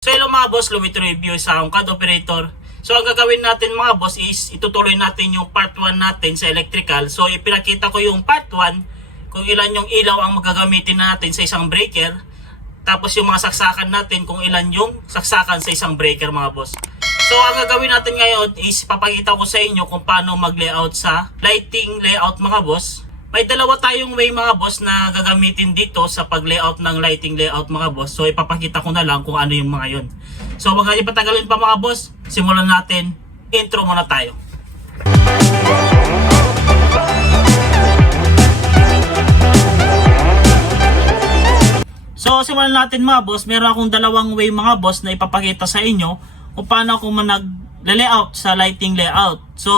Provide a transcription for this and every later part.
So hello mga boss, Lumito Review sa akong CAD operator. So ang gagawin natin mga boss is itutuloy natin yung part 1 natin sa electrical. So ipinakita ko yung part 1 kung ilan yung ilaw ang magagamitin natin sa isang breaker. Tapos yung mga saksakan natin kung ilan yung saksakan sa isang breaker mga boss. So ang gagawin natin ngayon is papakita ko sa inyo kung paano mag-layout sa lighting layout mga boss. May dalawa tayong way mga boss na gagamitin dito sa pag-layout ng lighting layout mga boss. So ipapakita ko na lang kung ano yung mga yon. So wag natin patagalin pa mga boss. Simulan natin. Intro muna tayo. So simulan natin mga boss. Meron akong dalawang way mga boss na ipapakita sa inyo kung paano ako nag-layout sa lighting layout. So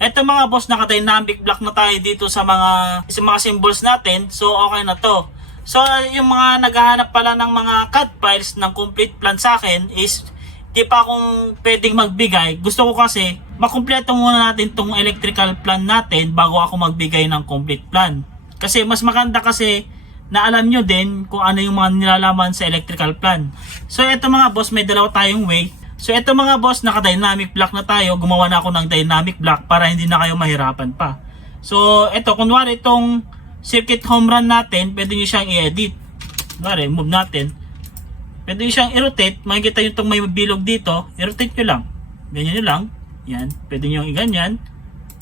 eto mga boss, naka-dynamic block na tayo dito sa mga sa mga symbols natin. So okay na to. So yung mga naghahanap pala ng mga CAD files ng complete plan sa akin is di pa akong pwedeng magbigay. Gusto ko kasi makumpleto muna natin tong electrical plan natin bago ako magbigay ng complete plan. Kasi mas maganda kasi na alam nyo din kung ano yung mga nilalaman sa electrical plan. So eto mga boss, may dalawa tayong way. So eto mga boss, naka-dynamic block na tayo. Gumawa na ako ng dynamic block para hindi na kayo mahirapan pa. So eto, kunwari itong circuit home run natin, pwede nyo siyang i-edit. Kunwari, move natin. Pwede nyo siyang i-rotate. Makikita nyo itong may bilog dito. I-rotate nyo lang. Ganyan nyo lang. Yan. Pwede nyo yung ganyan.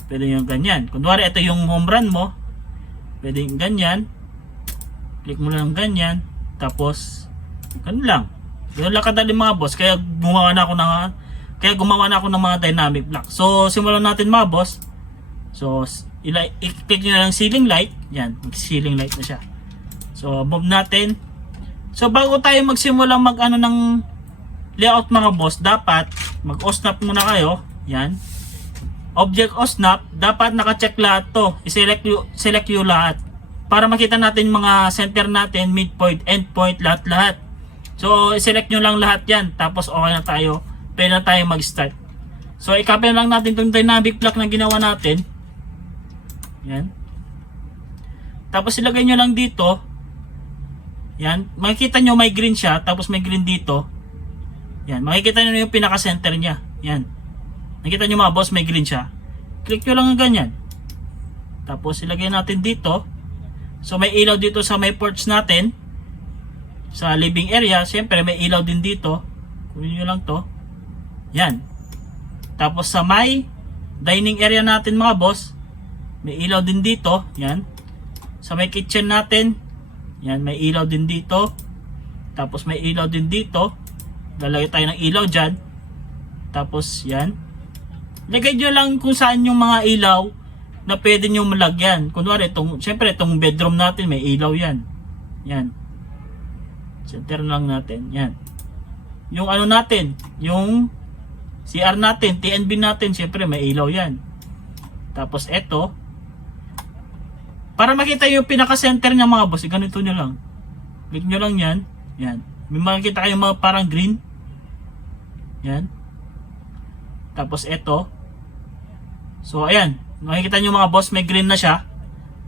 Pwede nyo yung ganyan. Kunwari, ito yung home run mo. Pwede yung ganyan. Click mo lang ganyan. Tapos, ganun lang. Ganun lang kadali mga boss. Kaya gumawa na ako ng kaya gumawa na ako ng mga dynamic block. So, simulan natin mga boss. So, i-click nyo lang ceiling light. Yan, ceiling light na siya. So, move natin. So, bago tayo magsimula mag ano ng layout mga boss, dapat mag-osnap muna kayo. Yan. Object osnap, dapat naka-check lahat to. I-select select yung lahat. Para makita natin mga center natin, midpoint, endpoint, lahat-lahat. So, i-select nyo lang lahat yan. Tapos, okay na tayo. Pwede na tayo mag-start. So, i-copy lang natin itong dynamic block na ginawa natin. Yan. Tapos, ilagay nyo lang dito. Yan. Makikita nyo may green siya. Tapos, may green dito. Yan. Makikita nyo yung pinaka-center niya. Yan. Nakita nyo mga boss, may green siya. Click nyo lang ang ganyan. Tapos, ilagay natin dito. So, may ilaw dito sa may ports natin. Sa living area. Siyempre, may ilaw din dito. Kunin nyo lang to. Yan. Tapos, sa may dining area natin mga boss, may ilaw din dito. Yan. Sa may kitchen natin, yan, may ilaw din dito. Tapos may ilaw din dito. Lalagay tayo ng ilaw dyan. Tapos yan. Lagay nyo lang kung saan yung mga ilaw na pwede nyo malagyan. Kunwari, itong, syempre itong bedroom natin, may ilaw yan. Yan. Center lang natin. Yan. Yung ano natin, yung CR natin, TNB natin, syempre may ilaw yan. Tapos eto, para makita yung pinaka-center niya mga boss, ganito nyo lang. Click nyo lang yan. Yan. May makikita kayong mga parang green. Yan. Tapos ito. So ayan. Makikita nyo mga boss, may green na siya.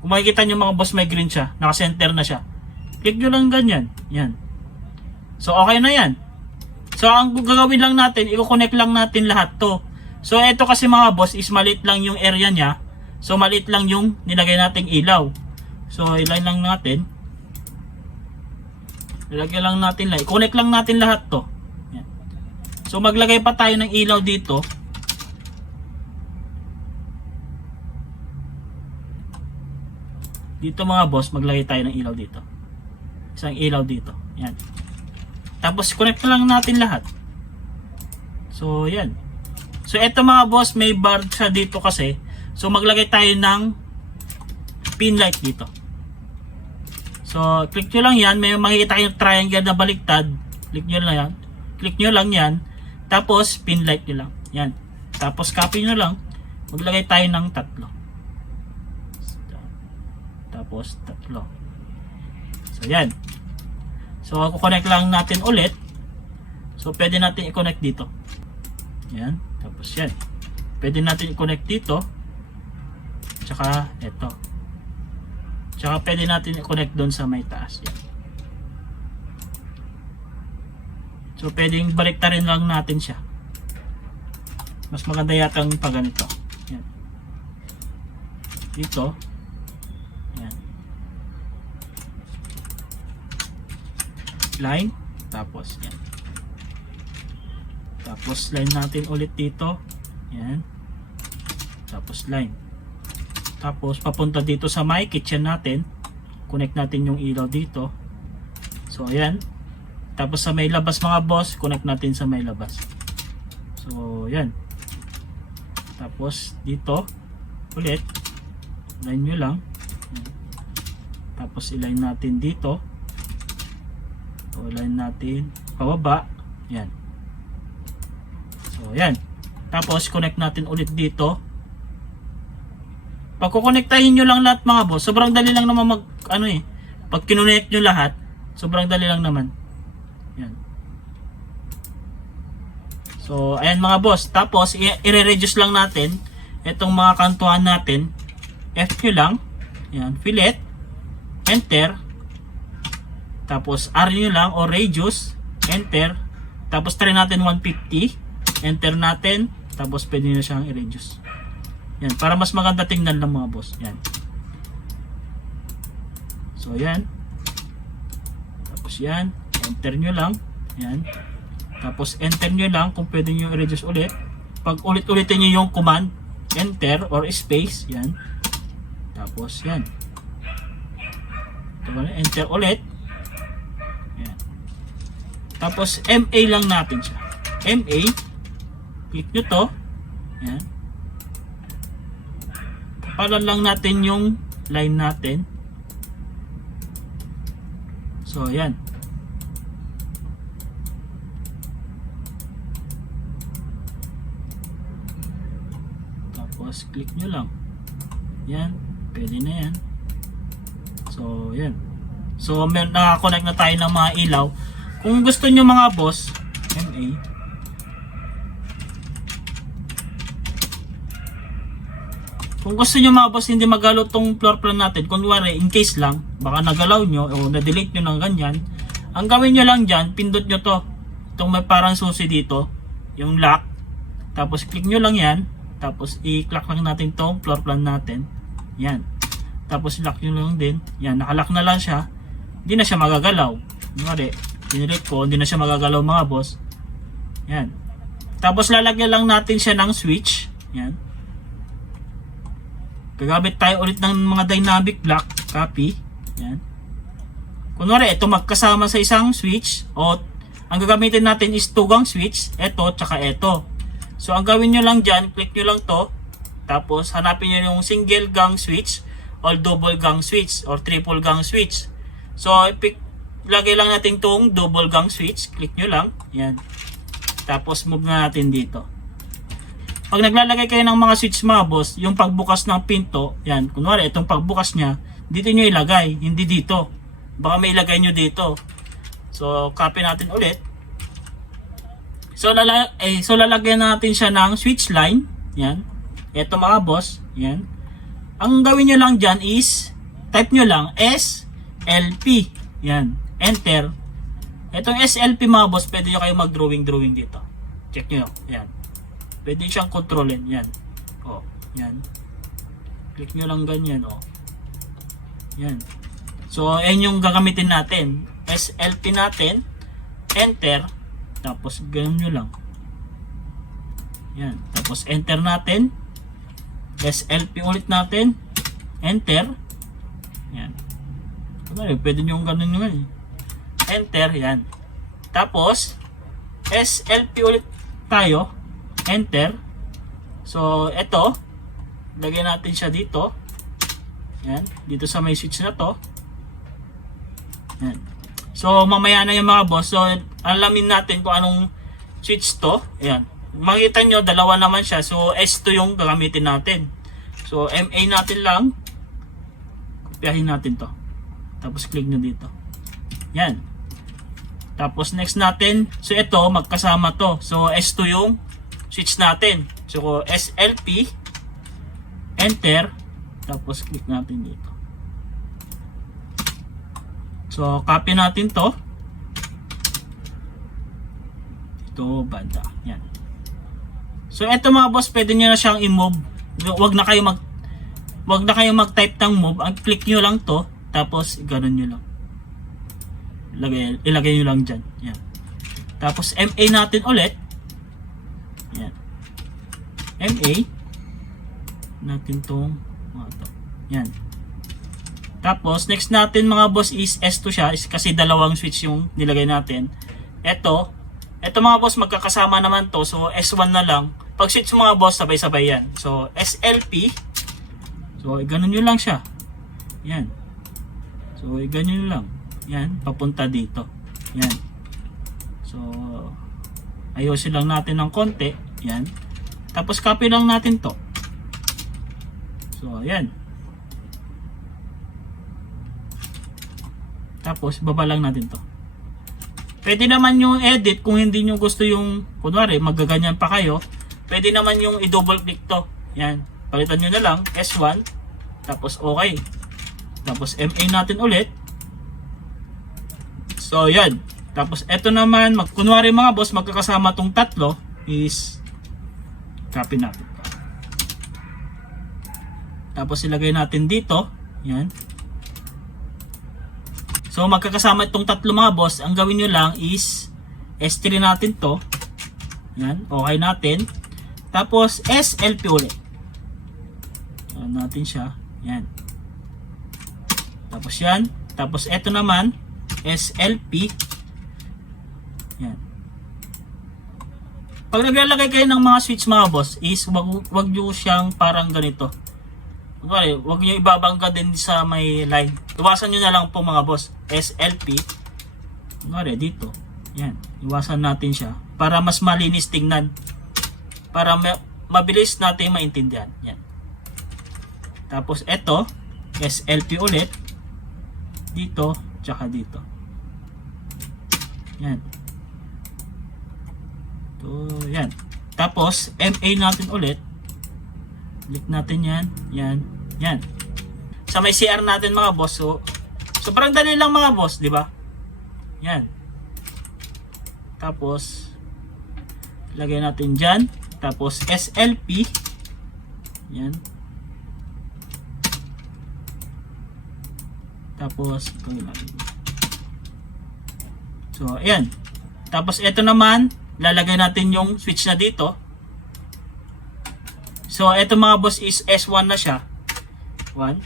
Kung makikita nyo mga boss, may green siya. Naka-center na siya. Click nyo lang ganyan. Yan. So okay na yan. So ang gagawin lang natin, i-connect lang natin lahat to. So ito kasi mga boss, is maliit lang yung area niya. So maliit lang yung nilagay nating ilaw. So iline lang natin. Ilagay lang natin lang. I-connect lang natin lahat to. So maglagay pa tayo ng ilaw dito. Dito mga boss, maglagay tayo ng ilaw dito. Isang ilaw dito. Yan. Tapos connect lang natin lahat. So yan. So eto mga boss, may bar siya dito kasi. So maglagay tayo ng pin light dito. So click nyo lang yan, may makikita kayong triangle na baliktad. Click nyo lang yan. Click nyo lang yan. Tapos pin light nyo lang. Yan. Tapos copy nyo lang. Maglagay tayo ng tatlo. Tapos tatlo. So yan. So connect lang natin ulit. So pwede natin i-connect dito. Yan. Tapos yan. Pwede natin i-connect dito. Tsaka ito. Tsaka pwede natin i-connect doon sa may taas. Yan. So pwedeng baliktarin lang natin siya. Mas maganda yata ang pag ganito. Yan. Dito. Yan. Line. Tapos yan. Tapos line natin ulit dito. Yan. Tapos line. Tapos papunta dito sa my kitchen natin. Connect natin yung ilaw dito. So ayan. Tapos sa may labas mga boss, connect natin sa may labas. So yan. Tapos dito ulit line nyo lang. Tapos iline natin dito. So line natin pababa. Yan. So yan. Tapos connect natin ulit dito. Pag kukonektahin nyo lang lahat mga boss, sobrang dali lang naman mag ano eh. Pag kinonect nyo lahat, sobrang dali lang naman. Yan. So, ayan mga boss. Tapos, i-reduce lang natin itong mga kantuhan natin. F nyo lang. Yan. Fillet. Enter. Tapos, R nyo lang o reduce. Enter. Tapos, try natin 150. Enter natin. Tapos, pwede nyo siyang i-reduce. Yan. Para mas maganda tingnan ng mga boss. Yan. So, yan. Tapos, yan. Enter nyo lang. Yan. Tapos, enter nyo lang kung pwede nyo i-reduce ulit. Pag ulit-ulitin nyo yung command, enter or space. Yan. Tapos, yan. Enter ulit. Tapos, MA lang natin siya. MA. Click nyo to. Yan. Kapalan lang natin yung line natin. So, yan. Tapos, click nyo lang. Yan. Pwede na yan. So, yan. So, may nakakonect na tayo ng mga ilaw. Kung gusto nyo mga boss, MA, Kung gusto nyo mga boss hindi magalaw tong floor plan natin, kunwari in case lang, baka nagalaw nyo o na-delete nyo ng ganyan, ang gawin nyo lang dyan, pindot nyo to. Itong may parang susi dito, yung lock. Tapos click nyo lang yan, tapos i-click lang natin tong floor plan natin. Yan. Tapos lock nyo lang din. Yan, nakalock na lang siya. Hindi na siya magagalaw. Kunwari, dinilit ko, hindi na siya magagalaw mga boss. Yan. Tapos lalagyan lang natin siya ng switch. Yan. Gagamit tayo ulit ng mga dynamic block. Copy. Yan. Kunwari, ito magkasama sa isang switch. O, ang gagamitin natin is tugang switch. Ito, tsaka ito. So, ang gawin nyo lang dyan, click nyo lang to. Tapos, hanapin nyo yung single gang switch or double gang switch or triple gang switch. So, pick, lagay lang natin tong double gang switch. Click nyo lang. Yan. Tapos, move na natin dito. Pag naglalagay kayo ng mga switch mga boss, yung pagbukas ng pinto, yan, kunwari itong pagbukas niya, dito nyo ilagay, hindi dito. Baka may ilagay nyo dito. So, copy natin ulit. So, lala eh, so lalagyan natin siya ng switch line. Yan. Ito mga boss. Yan. Ang gawin nyo lang dyan is, type nyo lang SLP. Yan. Enter. Itong SLP mga boss, pwede nyo kayo mag-drawing-drawing dito. Check nyo. Yan. Pwede siyang kontrolin. Yan. O. Yan. Click nyo lang ganyan. O. Yan. So, yan yung gagamitin natin. SLP natin. Enter. Tapos, ganyan nyo lang. Yan. Tapos, enter natin. SLP ulit natin. Enter. Yan. Pwede nyo ganun nyo eh. Enter. Yan. Tapos, SLP ulit tayo. Enter. So, ito. Lagyan natin siya dito. Yan. Dito sa may switch na to. Yan. So, mamaya na yung mga boss. So, alamin natin kung anong switch to. Ayan. Makita nyo, dalawa naman siya. So, S2 yung gagamitin natin. So, MA natin lang. Kopyahin natin to. Tapos, click nyo dito. Yan. Tapos, next natin. So, ito, magkasama to. So, S2 yung switch natin. So, SLP. Enter. Tapos, click natin dito. So, copy natin to. dito banda. Yan. So eto mga boss, pwede nyo na siyang i-move. Wag na kayo mag wag na kayo mag-type ng move. Ang click nyo lang to, tapos ganun nyo lang. Ilagay, ilagay nyo lang dyan. Yan. Tapos MA natin ulit. Yan. MA natin tong mga to. Yan. Tapos, next natin mga boss is S2 siya is kasi dalawang switch yung nilagay natin. Ito, ito mga boss magkakasama naman to. So, S1 na lang. Pag switch mga boss, sabay-sabay yan. So, SLP. So, ganun nyo lang siya. Yan. So, ganyan lang. Yan, papunta dito. Yan. So, ayusin lang natin ng konti. Yan. Tapos, copy lang natin to. So, ayan. Tapos, baba lang natin to. Pwede naman yung edit kung hindi nyo gusto yung, kunwari, magaganyan pa kayo. Pwede naman yung i-double click to. Yan. Palitan nyo na lang, S1. Tapos, okay. Tapos, MA natin ulit. So, yan. Tapos, eto naman, mag, kunwari mga boss, magkakasama tong tatlo is copy natin. Tapos, ilagay natin dito. Yan. So magkakasama itong tatlo mga boss, ang gawin nyo lang is S3 natin to. Yan, okay natin. Tapos SLP ulit. Yan natin siya. Yan. Tapos yan. Tapos ito naman SLP. Yan. Pag naglalagay kayo ng mga switch mga boss is wag, wag nyo siyang parang ganito. Kunwari, huwag nyo ibabangga din sa may line. Iwasan nyo na lang po mga boss. SLP. Kunwari, dito. Yan. Iwasan natin siya. Para mas malinis tingnan. Para ma- mabilis natin maintindihan. Yan. Tapos, eto. SLP ulit. Dito. Tsaka dito. Yan. To, yan. Tapos, MA natin ulit. Click natin yan. Yan. Yan. Sa may CR natin mga boss. So, sobrang dali lang mga boss, di ba? Yan. Tapos, lagay natin dyan. Tapos, SLP. Yan. Tapos, gawin natin. So, ayan. Tapos, ito naman, lalagay natin yung switch na dito. So, ito mga boss is S1 na siya. 1.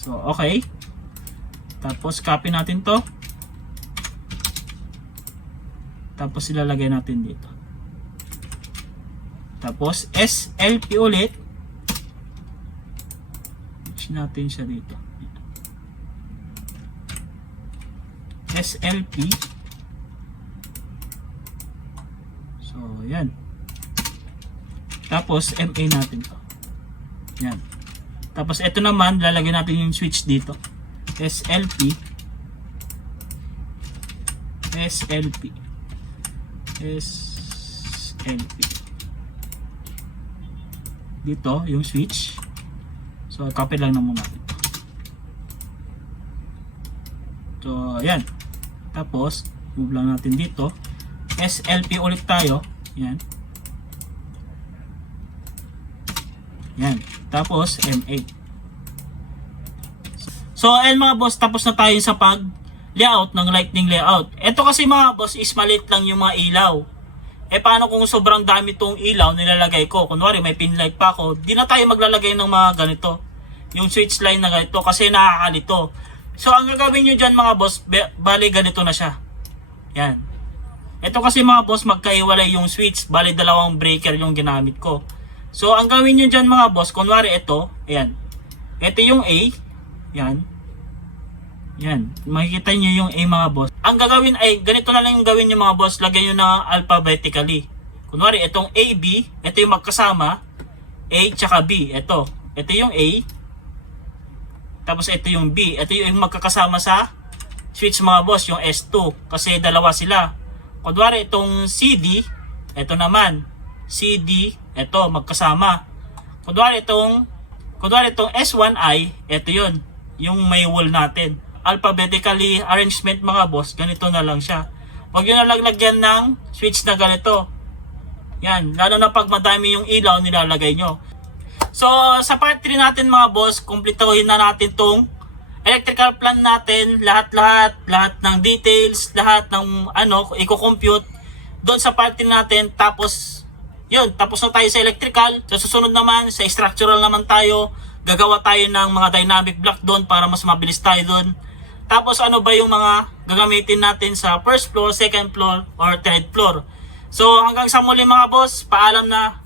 So, okay. Tapos, copy natin to. Tapos, ilalagay natin dito. Tapos, SLP ulit. Switch natin siya dito. SLP. So, yan. Tapos, MA natin to. Yan. Tapos, ito naman, lalagyan natin yung switch dito. SLP. SLP. SLP. Dito, yung switch. So, copy lang na muna natin. So, yan. Tapos, move lang natin dito. SLP ulit tayo. Yan. Yan. Tapos, M8. So, ayun mga boss, tapos na tayo sa pag layout ng lightning layout. Ito kasi mga boss is maliit lang yung mga ilaw. Eh paano kung sobrang dami tong ilaw nilalagay ko? Kunwari may pin light pa ako, di na tayo maglalagay ng mga ganito. Yung switch line na ganito kasi nakakalito. So ang gagawin nyo dyan mga boss, bali ganito na siya. Yan. Ito kasi mga boss, magkaiwalay yung switch. Bali dalawang breaker yung ginamit ko. So ang gawin nyo dyan mga boss, kunwari ito, ayan. Ito yung A, yan. Yan, makikita nyo yung A mga boss. Ang gagawin ay, ganito na lang yung gawin nyo mga boss, lagyan nyo na alphabetically. Kunwari, itong A, B, ito yung magkasama, A tsaka B, ito. Ito yung A, tapos ito yung B. Ito yung magkakasama sa switch mga boss, yung S2. Kasi dalawa sila. Kunwari itong CD, ito naman. CD, ito magkasama. Kunwari itong kunwari itong S1i, ito yun. Yung may wall natin. Alphabetically arrangement mga boss, ganito na lang siya. Huwag nyo nalaglagyan ng switch na ganito. Yan, lalo na pag madami yung ilaw nilalagay nyo. So, sa part 3 natin mga boss, kumplituhin na natin tong electrical plan natin, lahat-lahat, lahat ng details, lahat ng ano, i-compute doon sa part 3 natin. Tapos, yun, tapos na tayo sa electrical. Sa susunod naman, sa structural naman tayo. Gagawa tayo ng mga dynamic block doon para mas mabilis tayo doon. Tapos ano ba yung mga gagamitin natin sa first floor, second floor, or third floor. So hanggang sa muli mga boss, paalam na.